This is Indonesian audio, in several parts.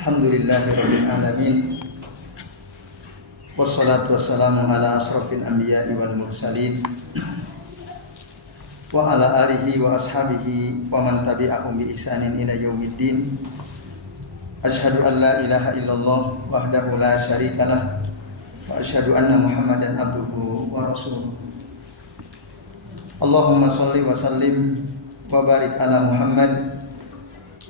Alhamdulillahirabbil alamin. Wassalatu wassalamu ala asrofil anbiya'i wal mursalin wa ala alihi wa ashabihi wa man tabi'ahum bi ihsanin ila yaumiddin. Asyhadu an la ilaha illallah wahdahu la syarikalah wa asyhadu anna Muhammadan abduhu wa rasuluh. Allahumma shalli wa sallim wa barik ala Muhammad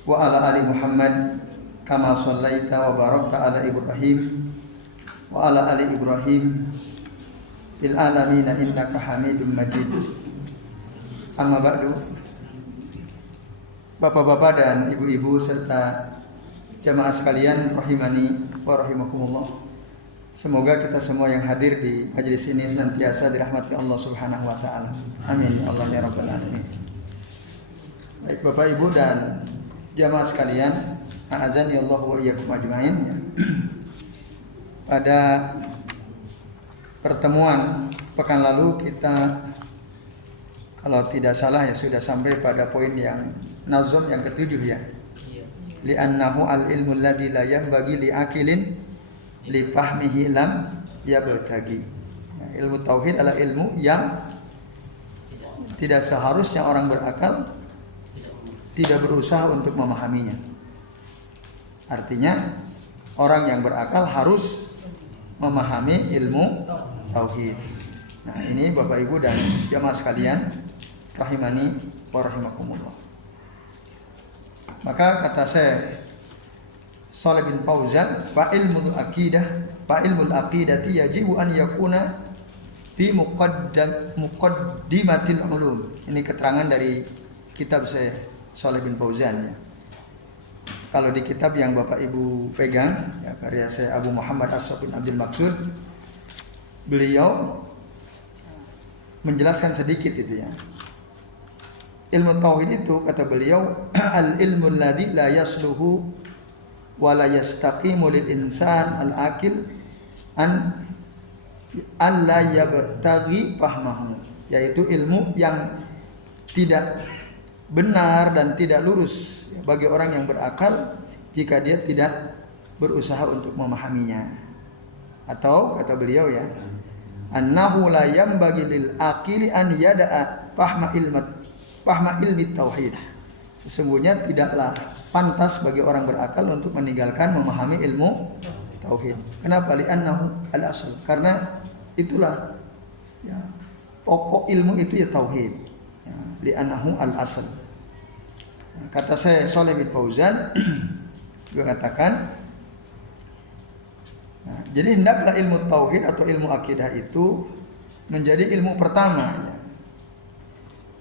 wa ala ali Muhammad kama shallaita wa barakta ala Ibrahim wa ala ali Ibrahim fil alamin innaka Hamidum Majid. Amma ba'du. Bapak-bapak dan ibu-ibu serta jamaah sekalian rahimani wa rahimakumullah. Semoga kita semua yang hadir di majelis ini senantiasa dirahmati Allah Subhanahu wa taala. Amin ya Allah ya rabbal alamin. Baik Bapak Ibu dan jamaah sekalian, a'azani Allah wa iyyakum ajmain. Pada pertemuan pekan lalu kita, kalau tidak salah ya, sudah sampai pada poin yang nazam yang ketujuh ya. Li'annahu al-ilmu alladzi la yanbaghi li'aqilin li fahmihi lam yabtaghi. Ilmu tauhid adalah ilmu yang tidak seharusnya orang berakal tidak berusaha untuk memahaminya. Artinya orang yang berakal harus memahami ilmu tauhid. Nah, ini Bapak Ibu dan jamaah sekalian rahimani wa rahimakumullah. Maka kata saya Shalih bin Fauzan, fa ilmul aqidati yajibu an yakuna bi muqaddimatil ulum. Ini keterangan dari kitab saya Shalih bin Fauzan ya. Kalau di kitab yang Bapak Ibu pegang ya, karya saya Abu Muhammad As-Sof bin Abdul Maksud, beliau menjelaskan sedikit itu ya. Ilmu tauhid itu kata beliau al-ilmu alladzi la yasluhu wa la yastaqimu lil insan al-aqil an la yabtaghi fahmahu, yaitu ilmu yang tidak benar dan tidak lurus bagi orang yang berakal jika dia tidak berusaha untuk memahaminya. Atau kata beliau ya, annahu la yanbaghi lil aqili an yada'a fahma ilmi tauhid. Sesungguhnya tidaklah pantas bagi orang berakal untuk meninggalkan memahami ilmu tauhid. Kenapa? Li'annahu al-asl. Karena itulah ya, pokok ilmu itu ya tauhid. Ya, li'annahu al-asl. Nah, kata saya Shalih bin Fauzan juga katakan, nah, jadi hendaklah ilmu tauhid atau ilmu akidah itu menjadi ilmu pertama ya.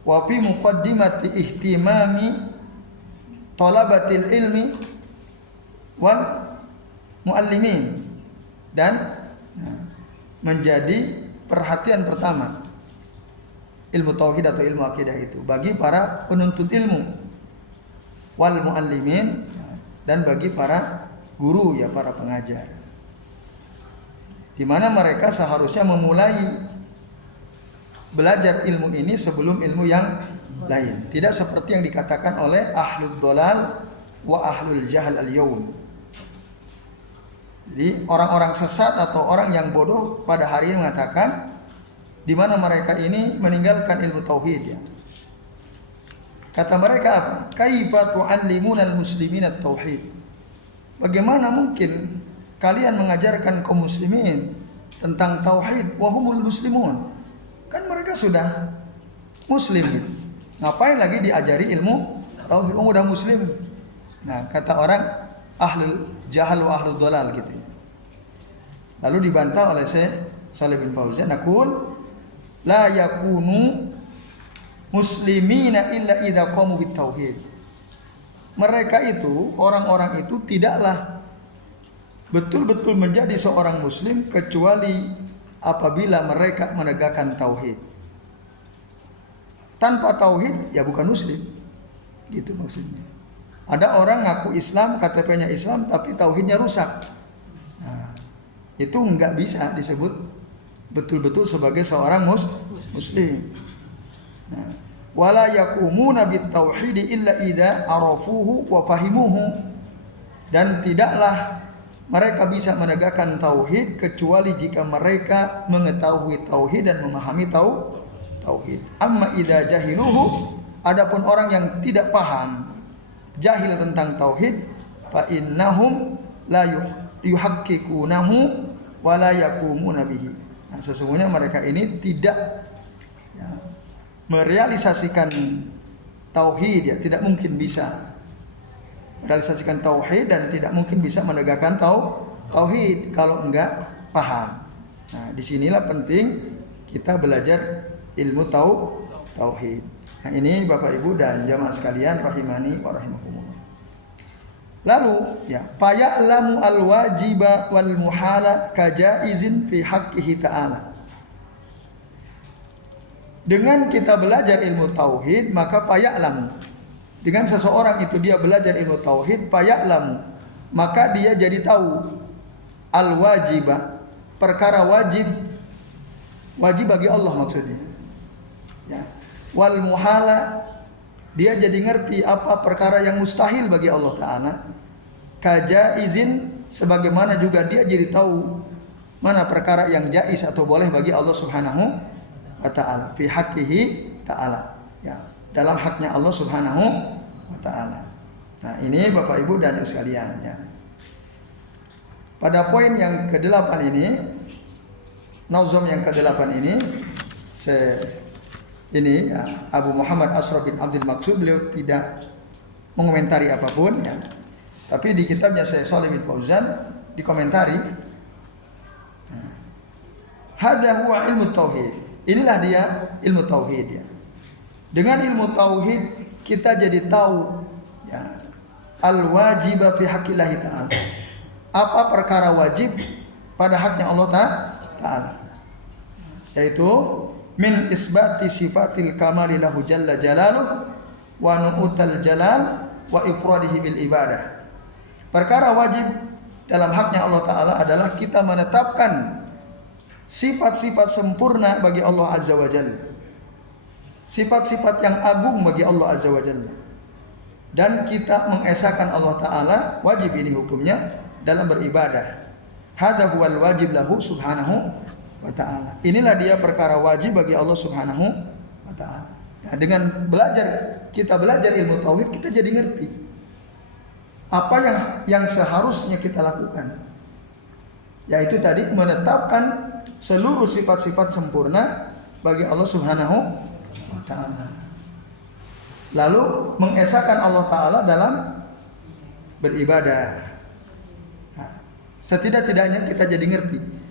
Wa fi muqaddimati ihtimami talabatil ilmi wal muallimin, dan menjadi perhatian pertama ilmu tauhid atau ilmu akidah itu bagi para penuntut ilmu wal muallimin, dan bagi para guru ya, para pengajar, di mana mereka seharusnya memulai belajar ilmu ini sebelum ilmu yang lain. Tidak seperti yang dikatakan oleh ahlul dhalal wa ahlul jahal al-yawm. Jadi orang-orang sesat atau orang yang bodoh pada hari ini mengatakan di mana mereka ini meninggalkan ilmu tauhid ya. Kata mereka apa? Kaifa tu'allimuna al-muslimina at-tauhid? Bagaimana mungkin kalian mengajarkan kaum muslimin tentang tauhid wa humul muslimun? Kan mereka sudah muslim gitu. Ngapain lagi diajari ilmu tauhid? Udah muslim. Nah, kata orang ahlul jahal wa ahlul dhalal gitu ya. Lalu dibantah oleh Syekh Shalih bin Fauzan, naqul la yakunu muslimina illa idza qamu bit tauhid. Mereka itu, orang-orang itu tidaklah betul-betul menjadi seorang muslim kecuali apabila mereka menegakkan tauhid. Tanpa tauhid ya bukan muslim. Gitu maksudnya. Ada orang ngaku Islam, KTP-nya Islam tapi tauhidnya rusak. Nah, itu enggak bisa disebut betul-betul sebagai seorang muslim. Nah, wala yakumuna bit tauhid illa idza arafuhu wa fahimuhu. Dan tidaklah mereka bisa menegakkan tauhid kecuali jika mereka mengetahui tauhid dan memahami tauhid. Amma idza jahiluhu, adapun orang yang tidak paham, jahil tentang tauhid, fa innahum la yuhaqqiqunahu wa la yaqumuna bihi. Nah, sesungguhnya mereka ini tidak merealisasikan tauhid, ya, tidak mungkin bisa merealisasikan tauhid dan tidak mungkin bisa menegakkan tauhid kalau enggak paham. Nah, disinilah penting kita belajar ilmu tauhid. Nah, ini Bapak Ibu dan jamaah sekalian rahimani wa rahimakumullah. Lalu ya, faya'lamu al-wajiba wal muhala kajaizin fi haqqihi ta'ala. Dengan kita belajar ilmu tauhid, maka faya'lamu, dengan seseorang itu dia belajar ilmu tauhid, faya'lamu, maka dia jadi tahu al-wajiba, perkara wajib bagi Allah maksudnya. Ya. Wal muhala, dia jadi ngerti apa perkara yang mustahil bagi Allah Ta'ala. Kajaizin, sebagaimana juga dia jadi tahu mana perkara yang jaiz atau boleh bagi Allah Subhanahu wa Ta'ala, fi haqqihi ta'ala, ya, dalam haknya Allah Subhanahu wa Ta'ala. Nah, ini Bapak Ibu dan Ibu sekalian, ya. Pada poin yang ke-8 ini, nauzum yang ke-8 ini, ya, Abu Muhammad Ashraf bin Abdul Maksud, beliau tidak mengomentari apapun, ya. Tapi di kitabnya Syekh Shalih bin Fauzan dikomentari, hadza huwa ilmu tauhid. Inilah dia ilmu tauhid, ya. Dengan ilmu tauhid kita jadi tahu, ya, al-wajiba fi haqqillahi ta'ala. Apa perkara wajib pada haknya Allah Ta'ala. Yaitu min isbati sifatil kamali lahu jalla jalaluh wa nu'utal jalal wa ifradihi bil ibadah. Perkara wajib dalam haknya Allah Ta'ala adalah kita menetapkan sifat-sifat sempurna bagi Allah Azza wa Jalla, sifat-sifat yang agung bagi Allah Azza wa Jalla, dan kita mengesahkan Allah Ta'ala, wajib ini hukumnya dalam beribadah. Hadza huwal wajib lahu subhanahu wa ta'ala. Inilah dia perkara wajib bagi Allah Subhanahu wa ta'ala. Nah, dengan kita belajar ilmu tauhid, kita jadi ngerti apa yang seharusnya kita lakukan. Yaitu tadi menetapkan seluruh sifat-sifat sempurna bagi Allah Subhanahu wa ta'ala. Lalu mengesahkan Allah Ta'ala dalam beribadah. Nah, setidak-tidaknya kita jadi ngerti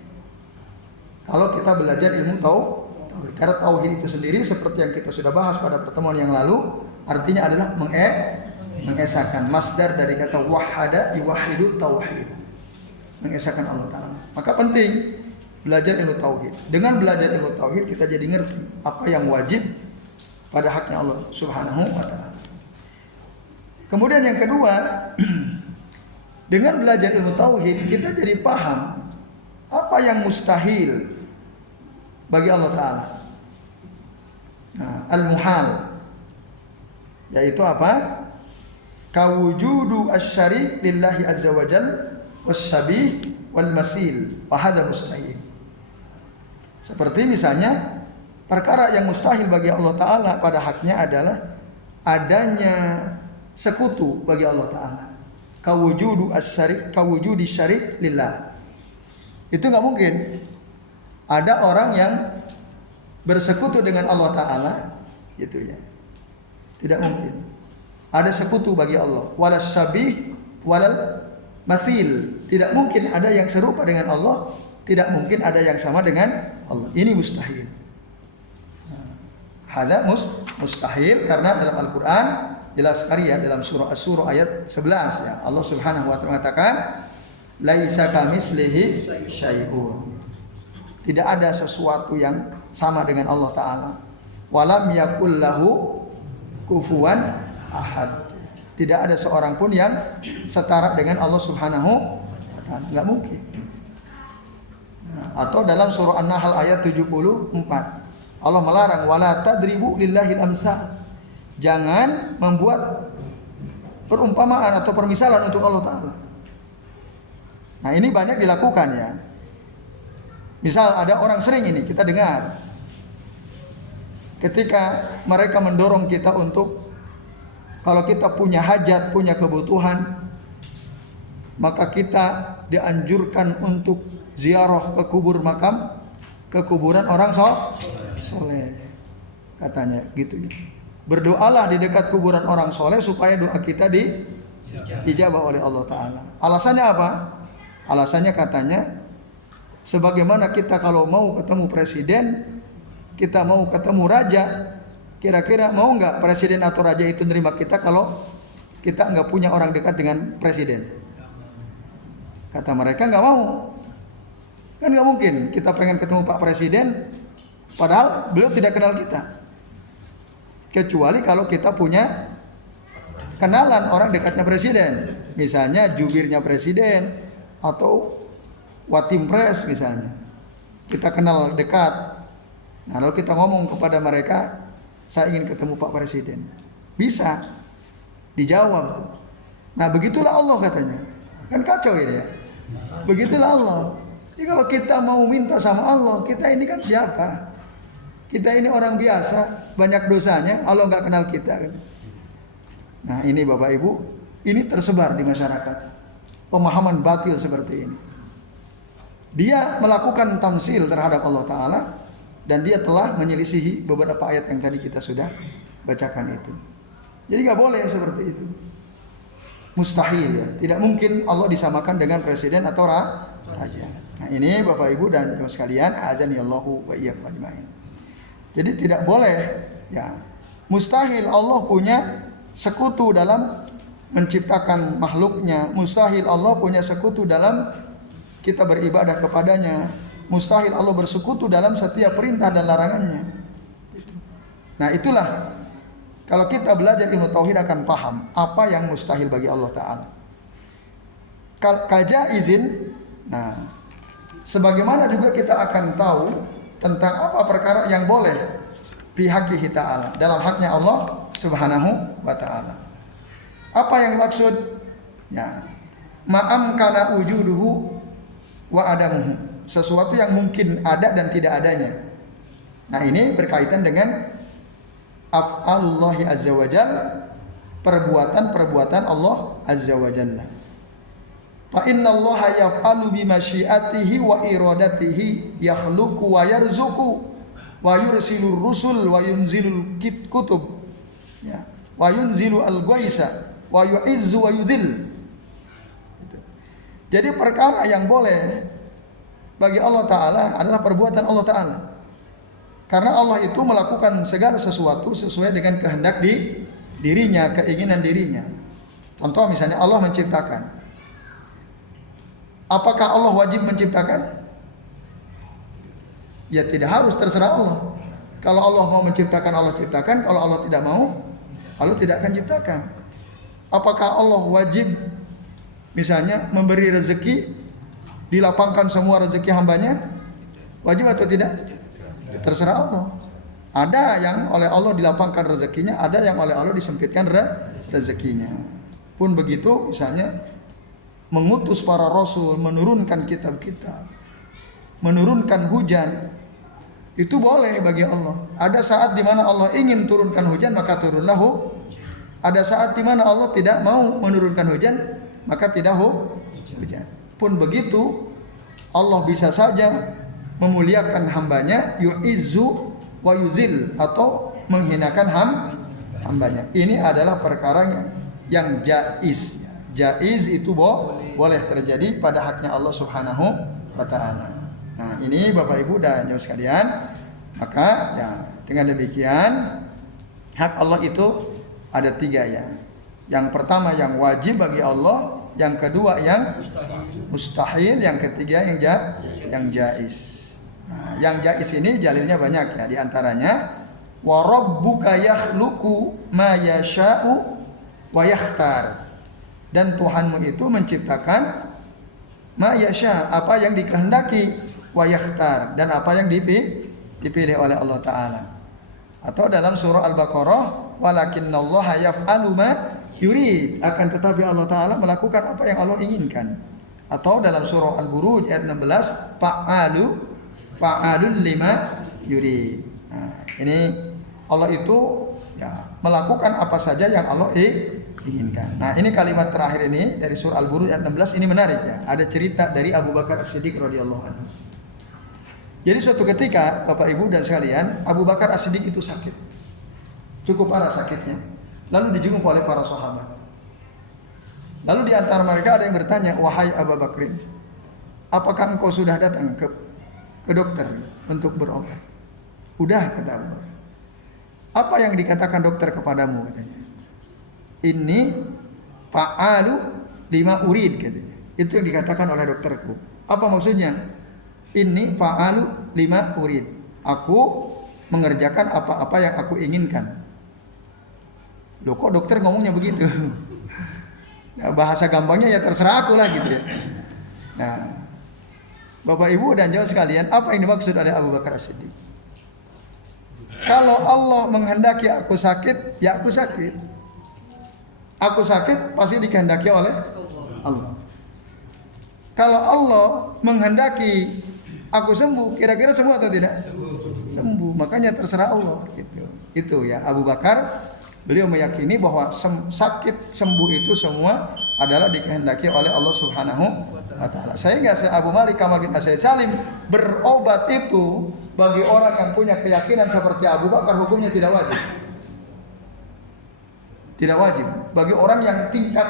kalau kita belajar ilmu tauhid. Karena tauhid itu sendiri seperti yang kita sudah bahas pada pertemuan yang lalu, artinya adalah mengesahkan. Masdar dari kata wahada, yuwahidu tauhid, mengesahkan Allah Ta'ala. Maka penting belajar ilmu tauhid. Dengan belajar ilmu tauhid kita jadi ngerti apa yang wajib pada haknya Allah Subhanahu wa ta'ala. Kemudian yang kedua, dengan belajar ilmu tauhid kita jadi paham apa yang mustahil bagi Allah Ta'ala. Nah, al-muhal, yaitu apa? Kawujudu asy-syarik lillahi azza wa jalla was-sabih wal masil wa hadza mustahil. Seperti misalnya perkara yang mustahil bagi Allah Ta'ala pada haknya adalah adanya sekutu bagi Allah Ta'ala. Kawujudu asy-syarik, kawujudi syarik lillah. Itu nggak mungkin. Ada orang yang bersekutu dengan Allah Ta'ala, gitu ya. Tidak mungkin. Ada sekutu bagi Allah. Walas sabih walal mathil. Tidak mungkin ada yang serupa dengan Allah. Tidak mungkin ada yang sama dengan Allah. Ini mustahil. Hada mustahil karena dalam Al-Quran jelas sekali ya, dalam surah Asy-Syura ayat 11 ya, Allah Subhanahu wa ta'ala mengatakan laisa kamitslihi syai'un. Tidak ada sesuatu yang sama dengan Allah Ta'ala. Walam yakul lahu kufuwan ahad. Tidak ada seorang pun yang setara dengan Allah Subhanahu wa ta'ala. Enggak mungkin. Atau dalam surah An-Nahl ayat 74, Allah melarang wala tadribu lillahil amsal. Jangan membuat perumpamaan atau permisalan untuk Allah Ta'ala. Nah ini banyak dilakukan ya. Misal ada orang sering ini kita dengar, ketika mereka mendorong kita untuk kalau kita punya hajat, punya kebutuhan, maka kita dianjurkan untuk ziarah ke kuburan orang soleh, katanya gitu ya. Berdoalah di dekat kuburan orang soleh supaya doa kita dijabah oleh Allah Ta'ala. Alasannya apa? Alasannya katanya, sebagaimana kita kalau mau ketemu presiden, kita mau ketemu raja, kira-kira mau nggak presiden atau raja itu nerima kita kalau kita nggak punya orang dekat dengan presiden? Kata mereka nggak mau. Kan nggak mungkin kita pengen ketemu Pak Presiden, padahal beliau tidak kenal kita. Kecuali kalau kita punya kenalan orang dekatnya presiden, misalnya jubirnya presiden atau watimpres misalnya, kita kenal dekat. Nah lalu kita ngomong kepada mereka, saya ingin ketemu Pak Presiden, bisa dijawab. Nah begitulah Allah katanya, kan kacau ini ya. Begitulah Allah. Jadi kalau kita mau minta sama Allah, kita ini kan siapa? Kita ini orang biasa, banyak dosanya, Allah nggak kenal kita. Nah ini Bapak Ibu, ini tersebar di masyarakat pemahaman batil seperti ini. Dia melakukan tamsil terhadap Allah Ta'ala, dan dia telah menyelisihi beberapa ayat yang tadi kita sudah bacakan itu. Jadi nggak boleh seperti itu. Mustahil ya, tidak mungkin Allah disamakan dengan presiden atau raja. Nah ini Bapak Ibu dan teman sekalian, azanillahu wa iyyakum ajmain. Jadi tidak boleh ya, mustahil Allah punya sekutu dalam menciptakan makhluknya, mustahil Allah punya sekutu dalam kita beribadah kepadanya, mustahil Allah bersekutu dalam setiap perintah dan larangannya. Nah itulah, kalau kita belajar ilmu tauhid akan paham apa yang mustahil bagi Allah Ta'ala. Kaja izin, nah sebagaimana juga kita akan tahu tentang apa perkara yang boleh bihaqihi ta'ala, dalam haknya Allah Subhanahu wa ta'ala. Apa yang dimaksud? Ya, ma'am kana wujuduhu wa adamuhu, sesuatu yang mungkin ada dan tidak adanya. Nah ini berkaitan dengan af'alullahi azza wa jalla, perbuatan-perbuatan Allah azza wa jalla. Fa innallaha yaf'alu bi masyiatihi wa iradatihi yakhluqu wa yarzuqu wa yursilur rusul wa yunzilul kutub ya wa yunzilu al-ghaisa wa yu'izzu wa yudhil. Jadi perkara yang boleh bagi Allah Ta'ala adalah perbuatan Allah Ta'ala, karena Allah itu melakukan segala sesuatu sesuai dengan kehendak dirinya, keinginan dirinya. Contoh misalnya Allah menciptakan. Apakah Allah wajib menciptakan? Ya tidak harus, terserah Allah. Kalau Allah mau menciptakan, Allah ciptakan. Kalau Allah tidak mau, Allah tidak akan ciptakan. Apakah Allah wajib misalnya memberi rezeki, dilapangkan semua rezeki hambanya? Wajib atau tidak? Ya, terserah Allah. Ada yang oleh Allah dilapangkan rezekinya, ada yang oleh Allah disempitkan rezekinya. Pun begitu misalnya mengutus para rasul, menurunkan kitab-kitab, menurunkan hujan, itu boleh bagi Allah. Ada saat di mana Allah ingin turunkan hujan, maka turunlah Ada saat di mana Allah tidak mau menurunkan hujan, maka tidak hujan. Pun begitu, Allah bisa saja memuliakan hambanya, yu'izzu wa yuzil, atau menghinakan hambanya. Ini adalah perkara yang jaiz. Jaiz itu boleh terjadi pada haknya Allah Subhanahu wa ta'ala. Nah, ini Bapak Ibu dan Jemaah sekalian, maka ya dengan demikian hak Allah itu ada 3 ya. Yang pertama yang wajib bagi Allah, yang kedua yang mustahil, yang ketiga yang jaiz. Nah, yang jaiz ini dalilnya banyak ya, di antaranya wa rabbuka yakhluqu ma yasha'u wa yakhtar. Dan Tuhanmu itu menciptakan ma yasha, apa yang dikehendaki, wa yakhtar, dan apa yang dipilih oleh Allah Ta'ala. Atau dalam surah Al-Baqarah, walakinnallaha yaf'alu ma yurid, akan tetapi Allah Ta'ala melakukan apa yang Allah inginkan. Atau dalam surah Al-Buruj ayat 16, fa'alul lima yurid. Nah, ini Allah itu ya melakukan apa saja yang Allah inginkan. Nah, ini kalimat terakhir ini dari surah Al-Buruj ayat 16 ini menarik ya. Ada cerita dari Abu Bakar As-Siddiq radhiyallahu anhu. Jadi suatu ketika Bapak Ibu dan sekalian, Abu Bakar As-Siddiq itu sakit. Cukup parah sakitnya. Lalu dijenguk oleh para sahabat. Lalu di antara mereka ada yang bertanya, "Wahai Abu Bakrin, apakah engkau sudah datang ke dokter untuk berobat?" "Udah," kata Abu Bakar. "Apa yang dikatakan dokter kepadamu?" katanya. "Ini fa'alu lima urid," katanya. Itu yang dikatakan oleh dokterku. Apa maksudnya? "Ini fa'alu lima urid." Aku mengerjakan apa-apa yang aku inginkan. Loh, kok dokter ngomongnya begitu? Ya, bahasa gampangnya ya terserah aku lah gitu ya. Nah, Bapak Ibu dan jamaah sekalian, apa yang dimaksud oleh Abu Bakar As-Siddiq? Kalau Allah menghendaki aku sakit, ya aku sakit. Aku sakit pasti dikehendaki oleh Allah. Kalau Allah menghendaki aku sembuh, kira-kira sembuh atau tidak? Sembuh. Makanya terserah Allah gitu. Itu ya Abu Bakar. Beliau meyakini bahwa sakit sembuh itu semua adalah dikehendaki oleh Allah Subhanahu wa taala. Sehingga Abu Malik Kamal bin Said Salim berobat itu bagi orang yang punya keyakinan seperti Abu Bakar hukumnya tidak wajib. Tidak wajib bagi orang yang tingkat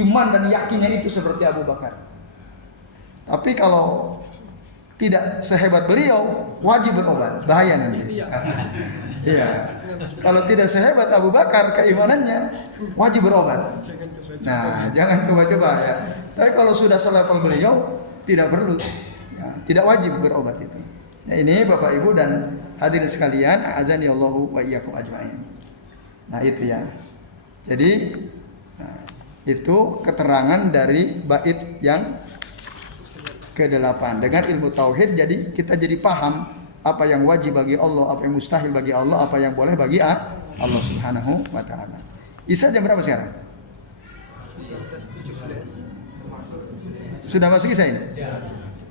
iman dan yakinnya itu seperti Abu Bakar. Tapi kalau tidak sehebat beliau, wajib berobat, bahaya nanti. Iya. Kalau tidak sehebat Abu Bakar keimanannya, wajib berobat. Nah, jangan coba-coba ya. Tapi kalau sudah selevel beliau, tidak perlu, ya, tidak wajib berobat itu. Ya, ini Bapak Ibu dan hadirin sekalian, azani Allahu wa iyyakum ajmain. Nah, itu ya. Jadi, nah, itu keterangan dari bait yang ke-8. Dengan ilmu tauhid, jadi kita jadi paham apa yang wajib bagi Allah, apa yang mustahil bagi Allah, apa yang boleh bagi Allah Subhanahu wa taala. Isya jam berapa sekarang? Sudah masuk Isya ini?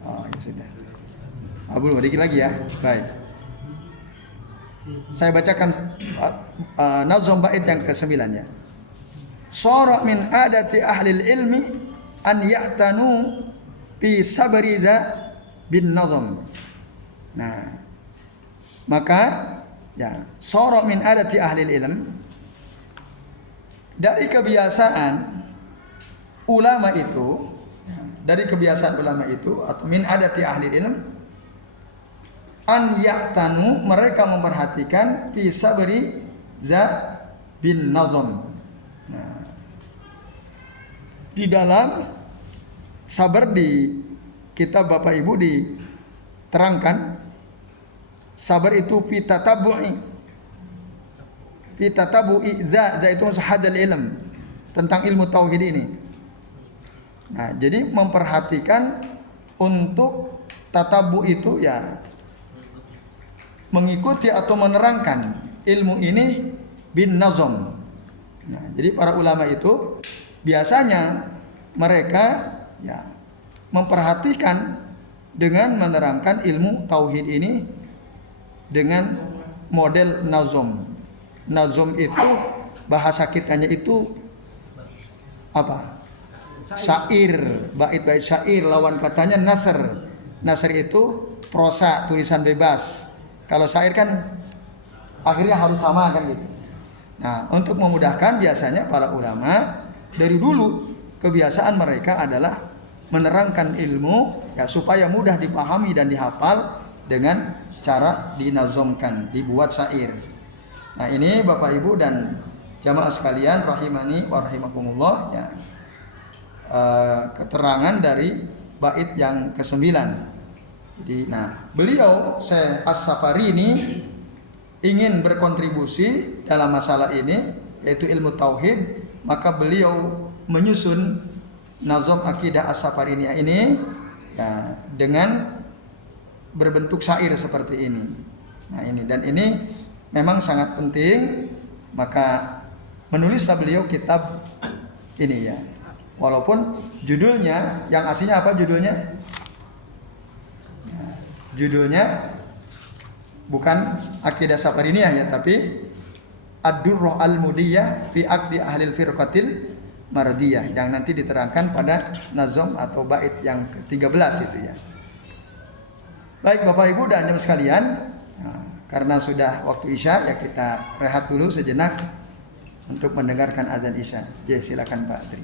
Oh, ya sudah. Abul dikit lagi ya. Baik. Saya bacakan nazm bait yang ke-9 ya. Shara min adati ahli ilmi an ya'tanu fi sabrida bin nazm. Nah, maka ya, shara min adati ahli ilm, dari kebiasaan ulama itu, dari kebiasaan ulama itu atau min adati ahli ilm an ya'tanu, mereka memperhatikan fi sabri za bin nazm. Nah, di dalam sabar di kitab Bapak Ibu diterangkan sabar itu fi tatabu'i za itu hadal ilm, tentang ilmu tauhid ini. Nah, jadi memperhatikan untuk tatabu itu ya mengikuti atau menerangkan ilmu ini bin nazm. Nah, jadi para ulama itu biasanya mereka ya memperhatikan dengan menerangkan ilmu tauhid ini dengan model nazom. Nazom itu bahasa kitanya itu apa? Syair, bait-bait syair, lawan katanya nasr. Nasr itu prosa, tulisan bebas. Kalau syair kan akhirnya harus sama kan gitu. Nah, untuk memudahkan biasanya para ulama dari dulu kebiasaan mereka adalah menerangkan ilmu ya supaya mudah dipahami dan dihafal dengan cara dinazomkan, dibuat syair. Nah, ini Bapak Ibu dan jamaah sekalian rahimani wa rahimakumullah ya, keterangan dari bait yang ke-9. Jadi, nah, beliau Syekh As-Safari ini ingin berkontribusi dalam masalah ini yaitu ilmu tauhid, maka beliau menyusun nazom akidah As-Safariniyah ini ya, dengan berbentuk syair seperti ini. Nah, ini dan ini memang sangat penting, maka menulislah beliau kitab ini ya. Walaupun judulnya, yang aslinya apa judulnya? Judulnya bukan Aqidah Safariniyah ya, tapi Ad-Durrah Al-Mudiyah fi Aqdi Ahlil Firqatil Mardiyah, yang nanti diterangkan pada nazom atau bait yang ke-13 itu ya. Baik Bapak Ibu dan jemaah sekalian, karena sudah waktu Isya ya kita rehat dulu sejenak untuk mendengarkan azan Isya. Ya, silakan Pak Tri.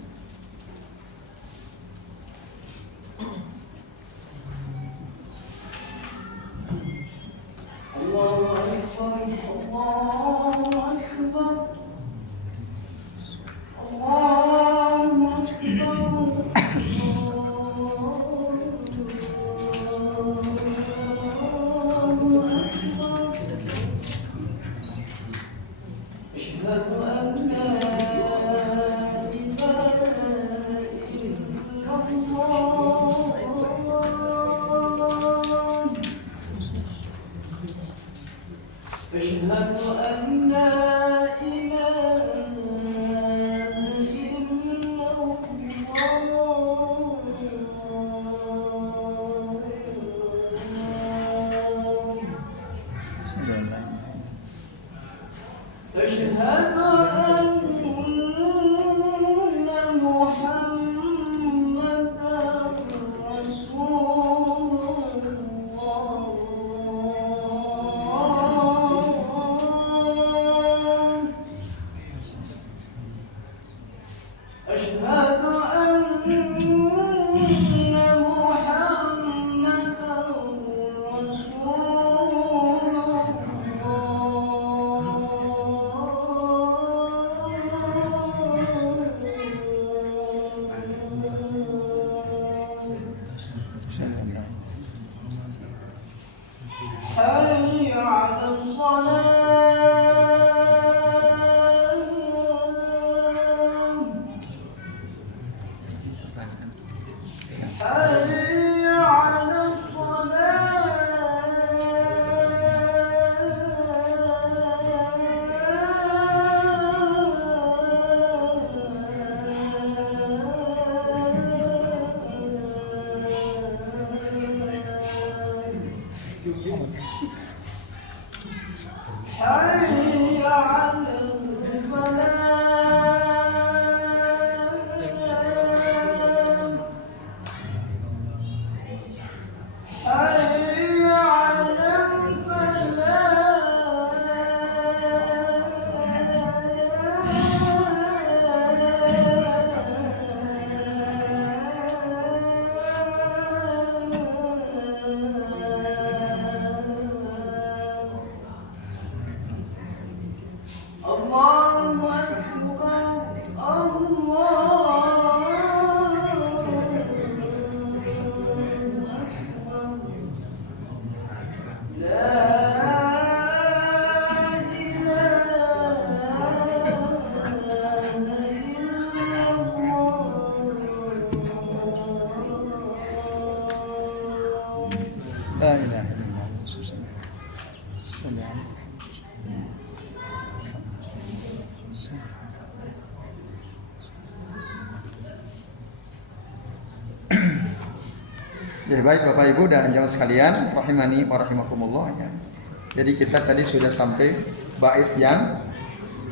Ya, baik Bapak Ibu dan jamaah sekalian, rahimani wa rahimakumullah ya. Jadi kita tadi sudah sampai bait yang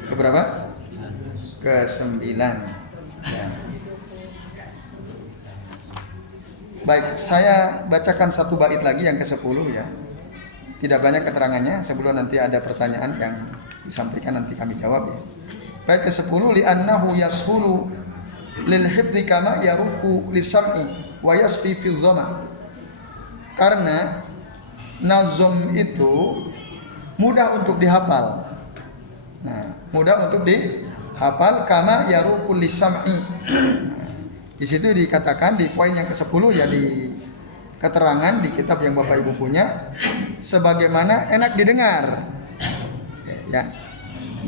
keberapa? Ke-9 ya. Baik, saya bacakan satu bait lagi yang ke-10 ya. Tidak banyak keterangannya, sebelum nanti ada pertanyaan yang disampaikan nanti kami jawab ya. Bait ke-10, li'annahu yashulu lil hifdzi kama yaruku lisam'i wa yasfi fil dhama. Karena nazom itu mudah untuk dihafal. Nah, mudah untuk dihafal kama yaruku lisam'i. Di situ dikatakan di poin yang ke-10 ya, di keterangan di kitab yang Bapak Ibu punya, sebagaimana enak didengar. Ya.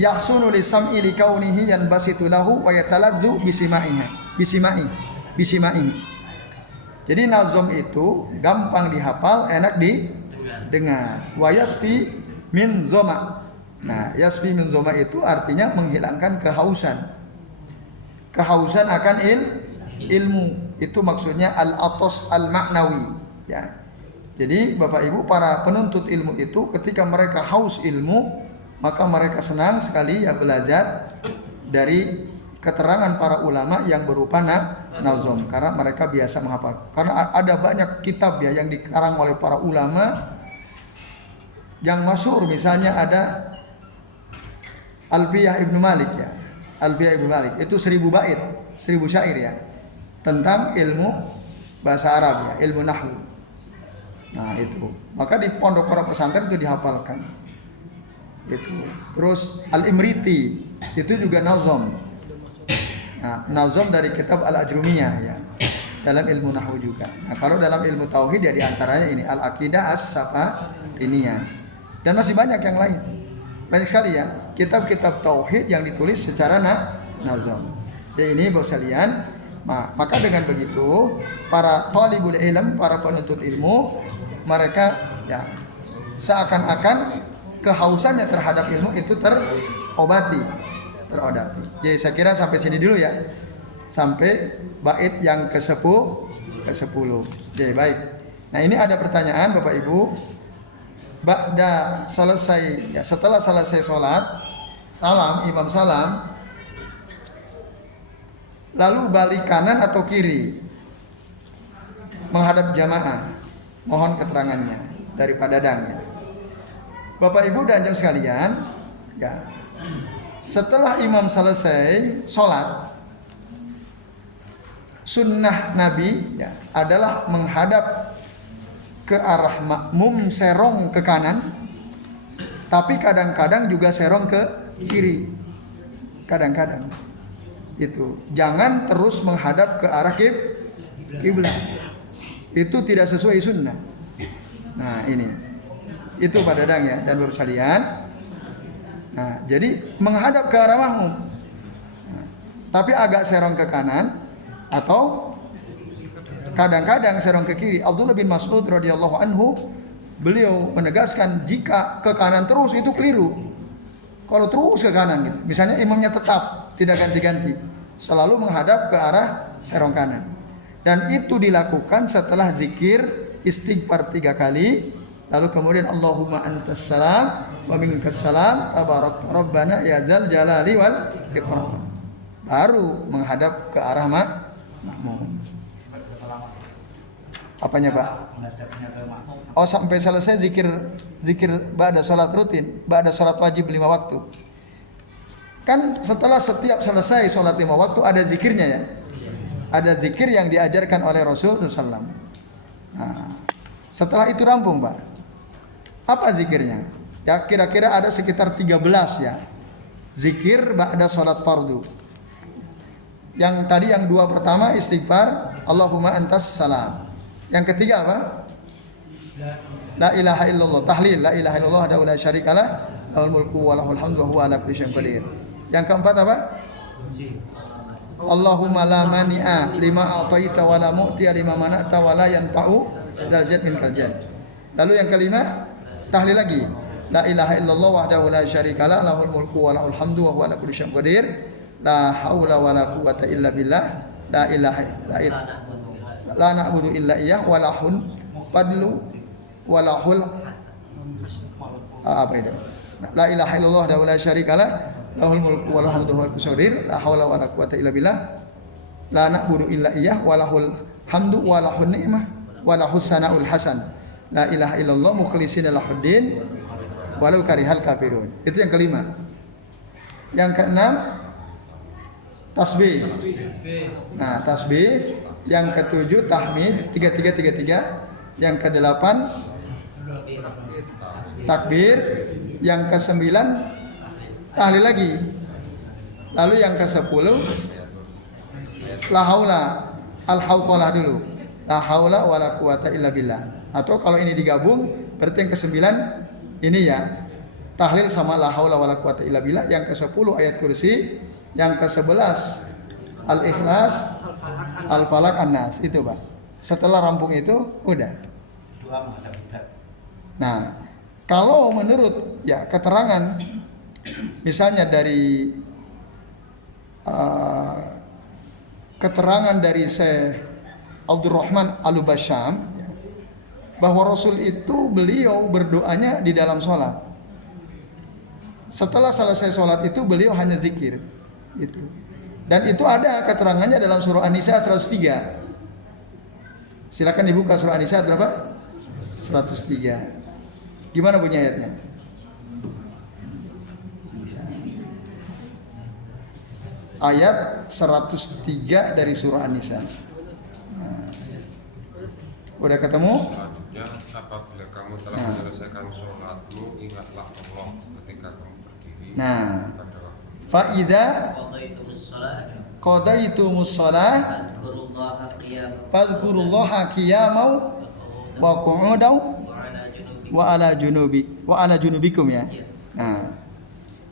Yahsunu lisam'i likaunihi yanbasitu lahu wa yataladzu bisima'i. Jadi nazom itu gampang dihafal, enak didengar. Wa yasfi min zoma. Nah, yasfi min zoma itu artinya menghilangkan kehausan. Kehausan akan ilmu. Itu maksudnya al-atos al-ma'nawi, ya. Jadi Bapak Ibu para penuntut ilmu itu ketika mereka haus ilmu, maka mereka senang sekali ya belajar dari keterangan para ulama yang berupa nazom, karena mereka biasa menghafal. Karena ada banyak kitab ya yang dikarang oleh para ulama yang masyhur, misalnya ada Alfiyah Ibnu Malik ya. Alfiyah Ibnu Malik itu 1000 bait, 1000 syair ya, tentang ilmu bahasa Arab ya, ilmu nahwu. Nah itu, maka di pondok para pesantren itu dihafalkan. Itu. Terus Al-Imriti itu juga nazom. Nah, nazom dari kitab Al-Ajrumiyah ya, dalam ilmu nahwu juga. Nah, kalau dalam ilmu tauhid ya diantaranya ini Al-Aqidah As-Safariniyah. Dan masih banyak yang lain. Banyak sekali ya kitab-kitab tauhid yang ditulis secara nazom. Jadi ini Bapak sekalian, maka dengan begitu para talibul ilm, para penuntut ilmu, mereka ya seakan-akan kehausannya terhadap ilmu itu terobati. Jadi saya kira sampai sini dulu ya. Sampai bait yang ke-10. Jadi baik. Nah, ini ada pertanyaan Bapak Ibu. Ba'da selesai ya, setelah selesai sholat, imam salam, lalu balik kanan atau kiri menghadap jamaah. Mohon keterangannya dari Pak Dadang ya. Bapak Ibu dan jamaah sekalian, ya. Setelah imam selesai sholat, sunnah Nabi ya, adalah menghadap ke arah makmum, serong ke kanan, tapi kadang-kadang juga serong ke kiri. Kadang-kadang itu jangan terus menghadap ke arah kiblat. Itu tidak sesuai sunnah. Nah ini, itu Pak Dadang ya dan Bapak sekalian. Nah jadi menghadap ke arah makmum, tapi agak serong ke kanan atau kadang-kadang serong ke kiri. Abdullah bin Mas'ud radhiyallahu anhu, beliau menegaskan jika ke kanan terus itu keliru. Kalau terus ke kanan gitu, misalnya imamnya tetap tidak ganti-ganti, selalu menghadap ke arah serong kanan. Dan itu dilakukan setelah zikir istighfar 3 kali, lalu kemudian Allahumma antas salam wa minkas salam tabarakta rabbana ya dzal jalali wal ikram. Baru menghadap ke arah makmum. Apanya Pak? Oh sampai selesai zikir ba'da salat rutin, ba'da salat wajib 5 waktu. Kan setelah setiap selesai salat 5 waktu ada zikirnya ya. Ada zikir yang diajarkan oleh Rasul SAW. Nah, setelah itu rampung Pak. Apa zikirnya? Ya kira-kira ada sekitar 13 ya. Zikir ba'da salat fardu. Yang tadi yang 2 pertama istighfar, Allahumma antas salam. Yang ketiga apa? La ilaha illallah, tahlil la ilaha illallah la syarikalah lahul mulku wa lahul hamdu wa huwa ala kulli syai'in qadir. Yang keempat apa? Allahumma la mani'a lima a'taita wa la mu'tiya lima mana'ta wa la yanfa'u dzal jadd minkal jadd. Lalu yang kelima tahlil lagi. La ilaha illallah wahdahu la syarikalah lahul mulku wa lahul hamdu wa huwa ala kulli syai'in qadir. La haula wa la quwwata illa billah. La na'budu illa iyyah wa lahul fadlu wa lahul apa itu? La ilaha illallah la syarikalah lahul mulku wa lahul hamdu wa huwa qadir. La haula wa la quwwata illa billah. La na'budu illa iyyah wa lahul hamdu wa lahun ni'mah wa lahus sanaul hasan. La ilaha illallah mukhlishina lahuddin walau karihal kafirun. Itu yang kelima. Yang keenam tasbih. Nah, tasbih. Yang ketujuh tahmid 3333. Yang kedelapan takbir. Yang kesembilan tahlil lagi. Lalu yang ke-10 la haula al-hauqalah dulu. La haula wala quwata illa billah. Atau kalau ini digabung berarti yang ke-9 ini ya. Tahlil sama la haula wala quwata illa billah. Yang ke-10 ayat kursi. Yang ke-11 al-ikhlas, al-falaq, an-nas. Itu Pak. Setelah rampung itu udah. Nah, kalau menurut ya keterangan keterangan dari Syekh Abdurrahman Al-Basyam bahwa Rasul itu beliau berdoanya di dalam sholat. Setelah selesai sholat itu beliau hanya zikir itu. Dan itu ada keterangannya dalam surah An-Nisa 103. Silakan dibuka surah An-Nisa berapa? 103. Gimana bunyi ayatnya? Ayat 103 dari surah An-Nisa. Nah, udah ketemu? Apabila kamu telah menyelesaikan sholatmu, ingatlah Allah ketika kamu berdiri. Nah, fa'idha qadaitumus shalah fadhkurullaha qiyaman wa qu'udan wa ala junubikum ya. Nah,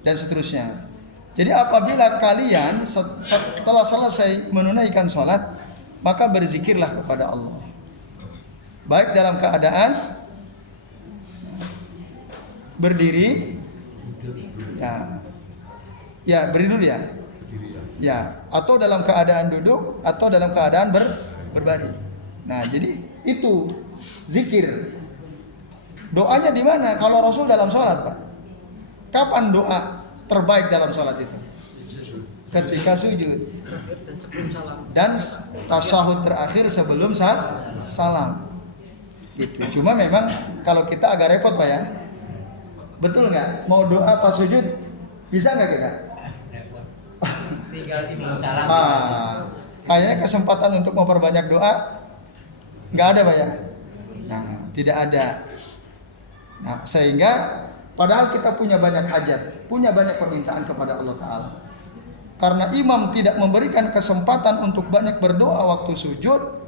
dan seterusnya. Jadi apabila kalian setelah selesai menunaikan sholat, maka berzikirlah kepada Allah. Baik dalam keadaan berdiri, ya berdiri dulu ya, atau dalam keadaan duduk, atau dalam keadaan berbaring. Nah, jadi itu zikir. Doanya di mana? Kalau Rasul dalam sholat, Pak. Kapan doa terbaik dalam sholat itu? Ketika sujud dan tasyahud terakhir sebelum salam. Gitu. Cuma memang kalau kita agak repot Pak ya. Betul nggak? Mau doa pas sujud bisa nggak kita? Tinggal imam salam. Kayaknya kesempatan untuk memperbanyak doa nggak ada Pak ya. Nah, tidak ada. Nah, sehingga padahal kita punya banyak hajat, punya banyak permintaan kepada Allah Ta'ala. Karena imam tidak memberikan kesempatan untuk banyak berdoa waktu sujud.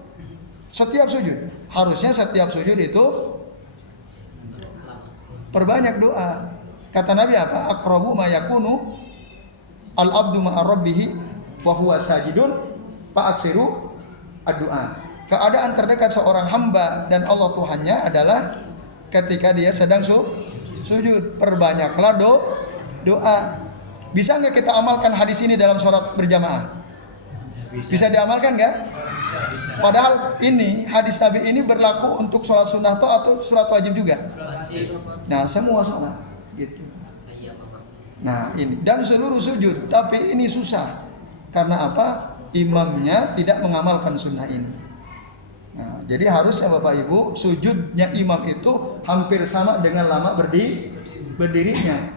Setiap sujud, harusnya setiap sujud itu perbanyak doa. Kata Nabi apa? Aqrabu ma yakunu al-abdu ma'a rabbih wa huwa sajidun fa'aksiru ad-du'a. Keadaan terdekat seorang hamba dan Allah Tuhannya adalah ketika dia sedang sujud. Perbanyaklah doa. Bisa nggak kita amalkan hadis ini dalam sholat berjamaah? Bisa diamalkan nggak? Padahal ini hadis Nabi ini berlaku untuk sholat sunnah atau sholat wajib juga. Nah, semua sholat gitu. Nah, ini dan seluruh sujud. Tapi ini susah. Karena apa? Imamnya tidak mengamalkan sunnah ini. Nah, jadi harusnya Bapak Ibu sujudnya imam itu hampir sama dengan lama berdirinya.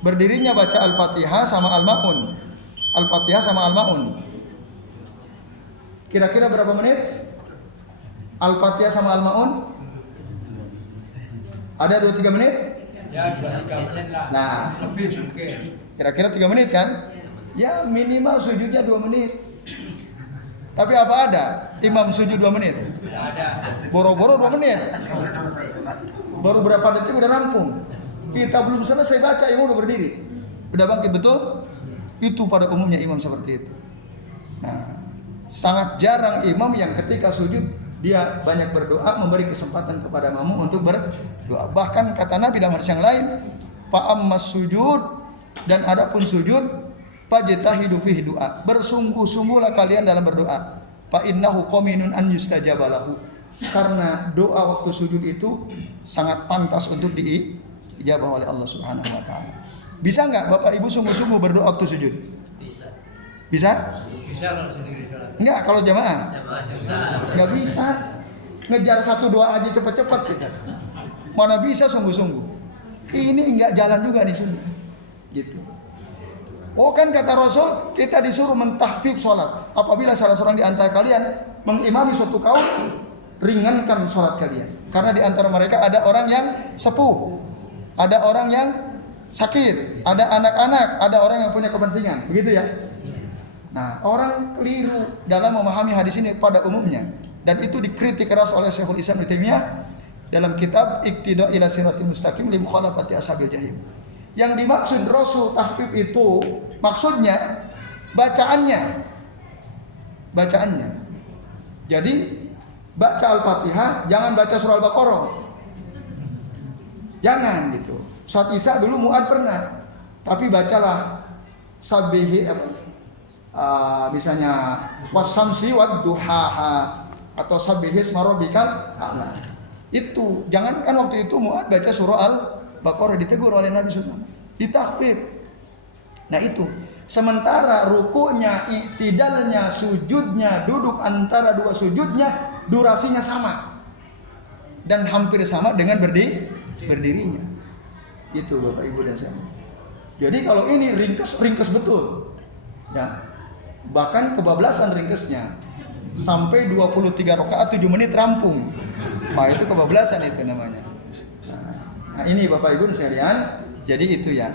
Berdirinya baca Al-Fatihah sama Al-Ma'un. Al-Fatihah sama Al-Ma'un. Kira-kira berapa menit? Al-Fatihah sama Al-Ma'un? Ada 2-3 menit? Ya, 2-3 menit lah. Nah, lebih mungkin. Kira-kira 3 menit kan? Ya minimal sujudnya 2 menit. Tapi apa ada? Imam sujud 2 menit? Tidak ada. Boro-boro 2 menit. Baru berapa detik udah rampung. Kita belum selesai baca, imam udah berdiri. Udah bangkit betul? Itu pada umumnya imam seperti itu. Nah, sangat jarang imam yang ketika sujud dia banyak berdoa, memberi kesempatan kepada makmum untuk berdoa. Bahkan kata Nabi dalam hadis yang lain, fa'ammas sujud, dan adapun sujud fajtahidu fihi doa. Bersungguh-sungguhlah kalian dalam berdoa. Fa innahu qaminun an yustajaba lahu. Karena doa waktu sujud itu sangat pantas untuk diijabah oleh Allah Subhanahu wa taala. Bisa enggak Bapak Ibu sungguh-sungguh berdoa waktu sujud? Bisa. Bisa? Bisa kalau sendiri sholat. Enggak, kalau jamaah? Jamaah susah. Enggak bisa. Ngejar satu doa aja cepat-cepat kita. Mana bisa sungguh-sungguh. Ini enggak jalan juga di sini. Gitu. Oh kan kata Rasul, kita disuruh mentahfidz sholat. Apabila salah seorang di antara kalian mengimami suatu kaum, ringankan sholat kalian. Karena di antara mereka ada orang yang sepuh, ada orang yang sakit, ada anak-anak, ada orang yang punya kepentingan. Begitu ya? Nah, orang keliru dalam memahami hadis ini pada umumnya. Dan itu dikritik keras oleh Syekhul Islam Ibnu Taimiyah dalam kitab Iqtida ila Siratal Mustaqim li mukhalafati ashabil jahim. Yang dimaksud Rasul tahfidz itu maksudnya bacaannya. Jadi baca Al-Fatihah, jangan baca surah Al-Baqarah. Jangan gitu. Saat Isya dulu Mu'ad pernah. Tapi bacalah Sabbihi misalnya wasamsi wadduhaha atau sabbihisma rabbikal a'la. Itu jangankan waktu itu Mu'adz baca surah Al-Baqarah ditegur oleh Nabi SAW, ditakfif. Nah itu. Sementara ruku'nya, i'tidalnya, sujudnya, duduk antara dua sujudnya durasinya sama dan hampir sama dengan berdirinya. Itu Bapak Ibu dan saya. Jadi kalau ini ringkes betul. Ya. Bahkan kebablasan ringkesnya. Sampai 23 rakaat 7 menit rampung. Wah, itu kebablasan itu namanya. Nah, ini Bapak Ibu dan sekalian, jadi itu ya.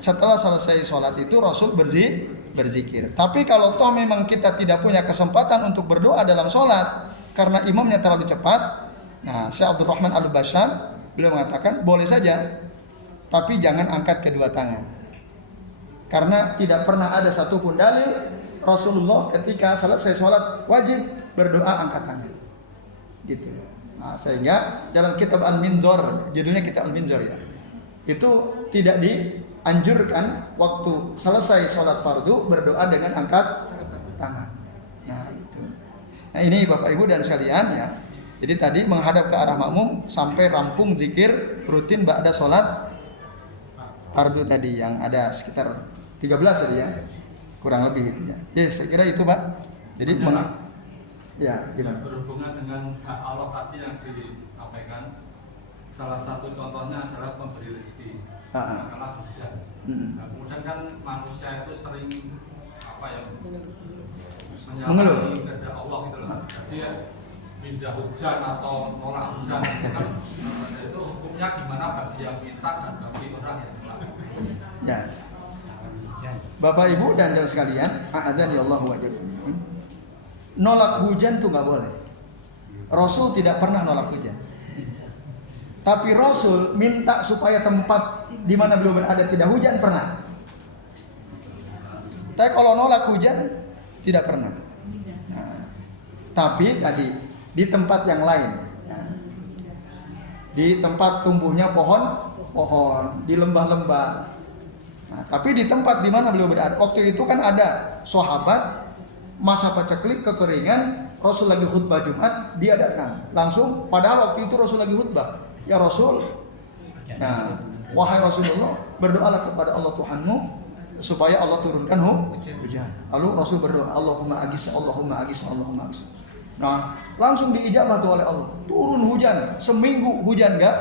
Setelah selesai sholat itu Rasul berzikir. Tapi kalau toh memang kita tidak punya kesempatan untuk berdoa dalam sholat karena imamnya terlalu cepat, nah Syekh Abdul Rahman Al-Basham beliau mengatakan boleh saja, tapi jangan angkat kedua tangan. Karena tidak pernah ada satupun dalil Rasulullah ketika selesai sholat wajib berdoa angkat tangan. Gitu. Nah, sehingga dalam kitab Al-Minzar, judulnya kitab Al-Minzar ya, itu tidak dianjurkan waktu selesai sholat fardu berdoa dengan angkat tangan. Nah itu. Nah ini Bapak Ibu dan sekalian ya. Jadi tadi menghadap ke arah makmum sampai rampung zikir rutin ba'da sholat fardu tadi yang ada sekitar 13 tadi ya. Kurang lebih itu ya. Ya saya kira itu Pak. Jadi ya gimana? Berhubungan dengan hak Allah tadi yang disampaikan, salah satu contohnya adalah memberi rezeki. Katakanlah hujan. Nah, kemudian kan manusia itu sering mengeluh kepada Allah gitu loh. Jadi ya, pindah hujan atau nolak hujan kan, itu hukumnya gimana bagi yang minta dan bagi orang yang nolak? Ya. Bapak Ibu dan jamaah sekalian, a'adzani Allah wa iyyakum. Nolak hujan tuh nggak boleh. Rasul tidak pernah nolak hujan. Tapi Rasul minta supaya tempat di mana beliau berada tidak hujan pernah. Tapi kalau nolak hujan tidak pernah. Nah, tapi tadi di tempat yang lain, di tempat tumbuhnya pohon, di lembah-lembah. Nah, tapi di tempat di mana beliau berada, waktu itu kan ada sahabat masa paceklik kekeringan, Rasul lagi khutbah Jumat, dia datang langsung. Padahal waktu itu Rasul lagi khutbah. Ya Rasul, nah wahai Rasulullah, berdoalah kepada Allah Tuhanmu supaya Allah turunkan hujan. Lalu Rasul berdoa, Allahumma agis, Allahumma agis, Allahumma agis. Nah langsung diijabah tuh oleh Allah, turun hujan seminggu, hujan enggak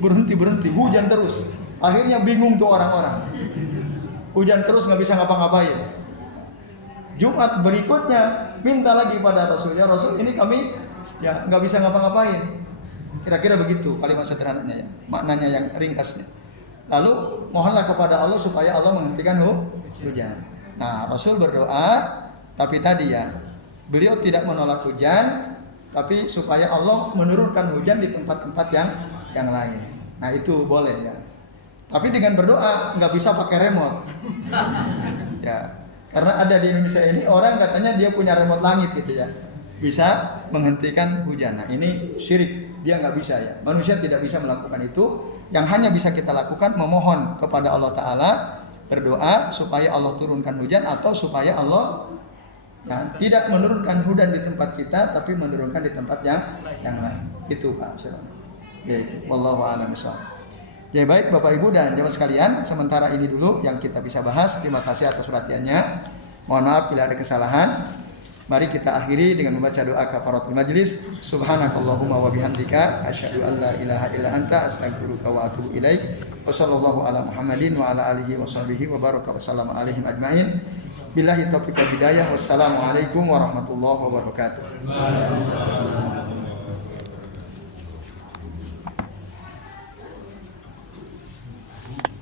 berhenti, hujan terus. Akhirnya bingung tuh orang-orang, hujan terus nggak bisa ngapa-ngapain. Jumat berikutnya minta lagi pada Rasul, ya Rasul ini kami ya nggak bisa ngapa-ngapain. Kira-kira begitu kalimat sederhananya ya, maknanya yang ringkasnya. Lalu mohonlah kepada Allah supaya Allah menghentikan hujan. Nah Rasul berdoa, tapi tadi ya beliau tidak menolak hujan, tapi supaya Allah menurunkan hujan di tempat-tempat yang lain. Nah itu boleh ya. Tapi dengan berdoa nggak bisa pakai remote. Ya. Karena ada di Indonesia ini orang katanya dia punya remote langit gitu ya, bisa menghentikan hujan. Nah ini syirik, dia nggak bisa ya. Manusia tidak bisa melakukan itu. Yang hanya bisa kita lakukan memohon kepada Allah Ta'ala, berdoa supaya Allah turunkan hujan atau supaya Allah ya, tidak menurunkan hujan di tempat kita, tapi menurunkan di tempat yang lain. Itu Pak Sirwan. Yaitu. Wallahu a'lam bishawab. Ya baik Bapak Ibu dan jemaah sekalian, sementara ini dulu yang kita bisa bahas. Terima kasih atas perhatiannya. Mohon maaf bila ada kesalahan. Mari kita akhiri dengan membaca doa kafaratul majlis. Subhanakallahumma wa bihamdika asyhadu an la ilaha illa anta astaghfiruka wa atubu ilaik. Wassallallahu ala Muhammadin wa ala alihi wa sahbihi wa baraka wa sallama alaihim ajmain. Billahi taufiq wal hidayah. Wassalamualaikum warahmatullahi wabarakatuh.